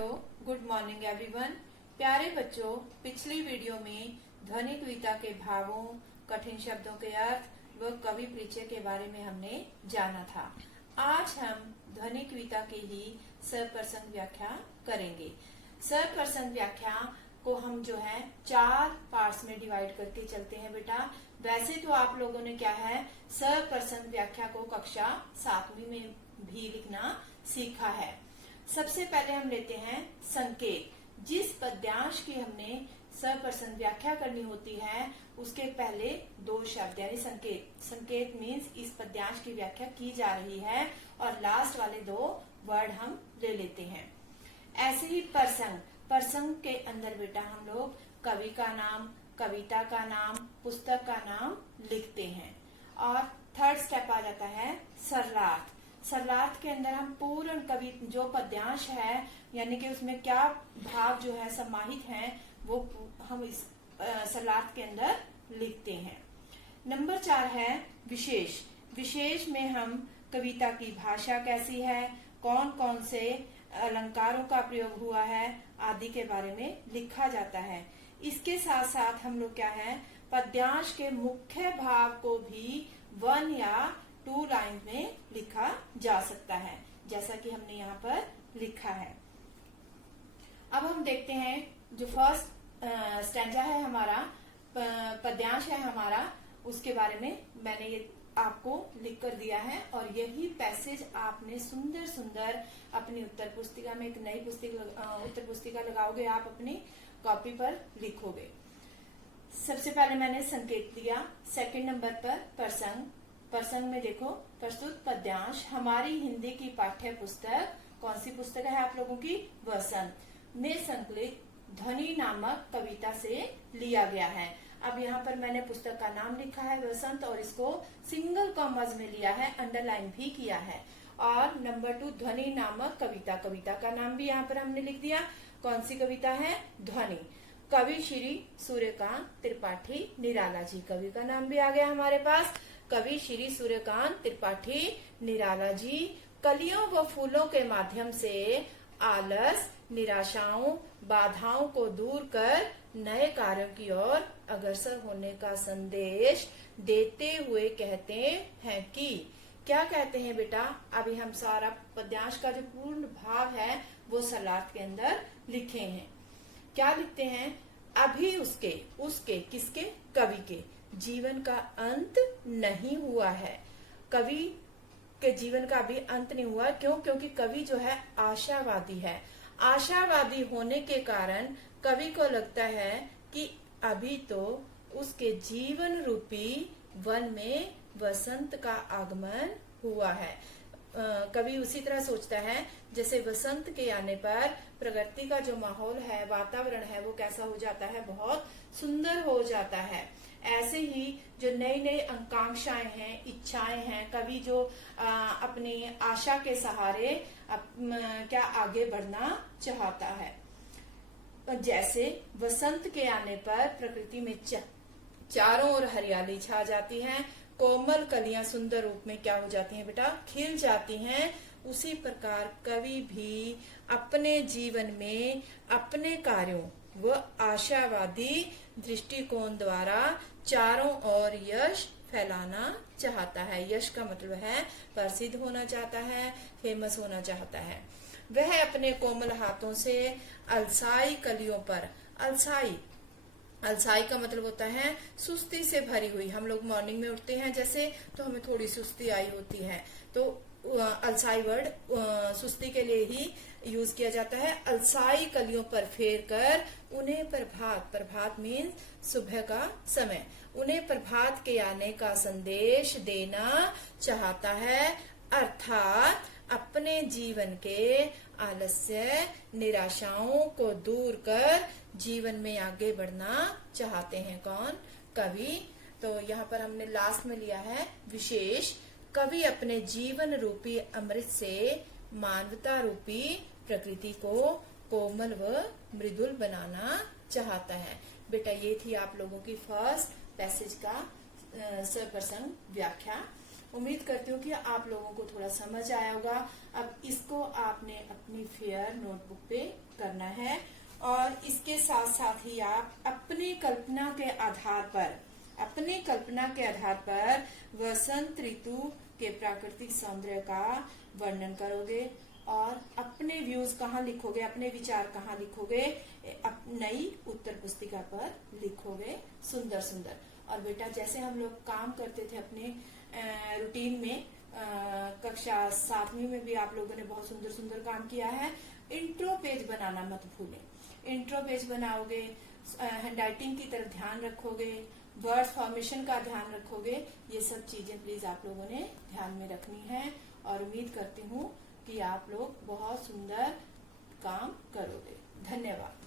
Hello, good morning everyone. प्यारे बच्चों, पिछली वीडियो में ध्वनि कविता के भावों, कठिन शब्दों के अर्थ व कवि परिचय के बारे में हमने जाना था। आज हम ध्वनि कविता की ही सप्रसंग व्याख्या करेंगे। सप्रसंग व्याख्या को हम जो है 4 पार्ट्स में डिवाइड करके चलते हैं बेटा। वैसे तो आप लोगों ने क्या है, सप्रसंग व्याख्या को कक्षा 7वीं में भी लिखना सीखा है। सबसे पहले हम लेते हैं संकेत। जिस पद्यांश की हमने सप्रसंग व्याख्या करनी होती है उसके पहले 2 शब्द यानी संकेत। संकेत मीन्स इस पद्यांश की व्याख्या की जा रही है और लास्ट वाले 2 वर्ड हम ले लेते हैं। ऐसे ही प्रसंग, प्रसंग के अंदर बेटा हम लोग कवि का नाम, कविता का नाम, पुस्तक का नाम लिखते हैं। और थर्ड स्टेप आ जाता है सरलार्थ। सरलार्थ के अंदर हम पूर्ण कवि जो पद्यांश है यानी कि उसमें क्या भाव जो है समाहित हैं वो हम इस सरलार्थ के अंदर लिखते हैं। नंबर 4 है विशेष। विशेष में हम कविता की भाषा कैसी है, कौन कौन से अलंकारों का प्रयोग हुआ है आदि के बारे में लिखा जाता है। इसके साथ साथ हम लोग क्या है, पद्यांश के मुख्य भाव को भी 1 या 2 लाइन में लिखा जा सकता है, जैसा कि हमने यहाँ पर लिखा है। अब हम देखते हैं जो फर्स्ट स्टैंजा है हमारा, पद्यांश है हमारा, उसके बारे में मैंने ये आपको लिख कर दिया है और यही पैसेज आपने सुंदर सुंदर अपनी उत्तर पुस्तिका में, एक नई उत्तर पुस्तिका लगाओगे आप अपनी कॉपी पर लिखोगे। सबसे पहले मैंने संकेत दिया। सेकंड नंबर पर प्रसंग। प्रसंग में देखो, प्रस्तुत पद्यांश हमारी हिंदी की पाठ्य पुस्तक, कौन सी पुस्तक है आप लोगों की, वसंत में संकलित ध्वनि नामक कविता से लिया गया है। अब यहाँ पर मैंने पुस्तक का नाम लिखा है वसंत और इसको सिंगल कॉमास में लिया है, अंडरलाइन भी किया है। और नंबर 2 ध्वनि नामक कविता, कविता का नाम भी यहाँ पर हमने लिख दिया। कौन सी कविता है, ध्वनि। कवि श्री सूर्यकांत त्रिपाठी निराला जी, कवि का नाम भी आ गया हमारे पास। कवि श्री सूर्यकांत त्रिपाठी निराला जी कलियों व फूलों के माध्यम से आलस, निराशाओं, बाधाओं को दूर कर नए कार्यों की ओर अग्रसर होने का संदेश देते हुए कहते हैं कि, क्या कहते हैं बेटा, अभी हम सारा पद्यांश का जो पूर्ण भाव है वो सरलार्थ के अंदर लिखे हैं। क्या लिखते हैं, अभी उसके किसके, कवि के जीवन का अंत नहीं हुआ है। कवि के जीवन का अभी अंत नहीं हुआ, क्यों? क्योंकि कवि जो है आशावादी है। आशावादी होने के कारण कवि को लगता है कि अभी तो उसके जीवन रूपी वन में वसंत का आगमन हुआ है। कवि उसी तरह सोचता है जैसे वसंत के आने पर प्रकृति का जो माहौल है, वातावरण है, वो कैसा हो जाता है, बहुत सुंदर हो जाता है। ऐसे ही जो नई नई आकांक्षाएं हैं, इच्छाएं हैं, कवि जो अपनी आशा के सहारे क्या आगे बढ़ना चाहता है। जैसे वसंत के आने पर प्रकृति में चारों ओर हरियाली छा जाती है, कोमल कलियां सुंदर रूप में क्या हो जाती हैं बेटा, खिल जाती हैं। उसी प्रकार कवि भी अपने जीवन में अपने कार्यों व आशावादी दृष्टिकोण द्वारा चारों ओर यश फैलाना चाहता है। यश का मतलब है प्रसिद्ध होना चाहता है, फेमस होना चाहता है। वह अपने कोमल हाथों से अलसाई कलियों पर, अलसाई का मतलब होता है सुस्ती से भरी हुई। हम लोग मॉर्निंग में उठते हैं जैसे, तो हमें थोड़ी सुस्ती आई होती है, तो अलसाई वर्ड सुस्ती के लिए ही यूज किया जाता है। अलसाई कलियों पर फेर कर उन्हें प्रभात मीन्स सुबह का समय, उन्हें प्रभात के आने का संदेश देना चाहता है। अर्थात अपने जीवन के आलस्य, निराशाओं को दूर कर जीवन में आगे बढ़ना चाहते हैं। कौन? कवि। तो यहाँ पर हमने लास्ट में लिया है विशेष। कवि अपने जीवन रूपी अमृत से मानवता रूपी प्रकृति को कोमल व मृदुल बनाना चाहता है। बेटा ये थी आप लोगों की फर्स्ट पैसेज का सप्रसंग व्याख्या। उम्मीद करती हूँ कि आप लोगों को थोड़ा समझ आया होगा। अब इसको आपने अपनी फेयर नोटबुक पे करना है और इसके साथ साथ ही आप अपनी कल्पना के आधार पर वसंत ऋतु के प्राकृतिक सौंदर्य का वर्णन करोगे और अपने व्यूज कहाँ लिखोगे, अपने विचार कहाँ लिखोगे, नई उत्तर पुस्तिका पर लिखोगे सुंदर सुंदर। और बेटा जैसे हम लोग काम करते थे अपने रूटीन में, कक्षा 7वीं में भी आप लोगों ने बहुत सुंदर सुंदर काम किया है। इंट्रो पेज बनाना मत भूलें। इंट्रो पेज बनाओगे, हैंडराइटिंग की तरफ ध्यान रखोगे, वर्ड फॉर्मेशन का ध्यान रखोगे। ये सब चीजें प्लीज आप लोगों ने ध्यान में रखनी है और उम्मीद करती हूँ कि आप लोग बहुत सुंदर काम करोगे। धन्यवाद।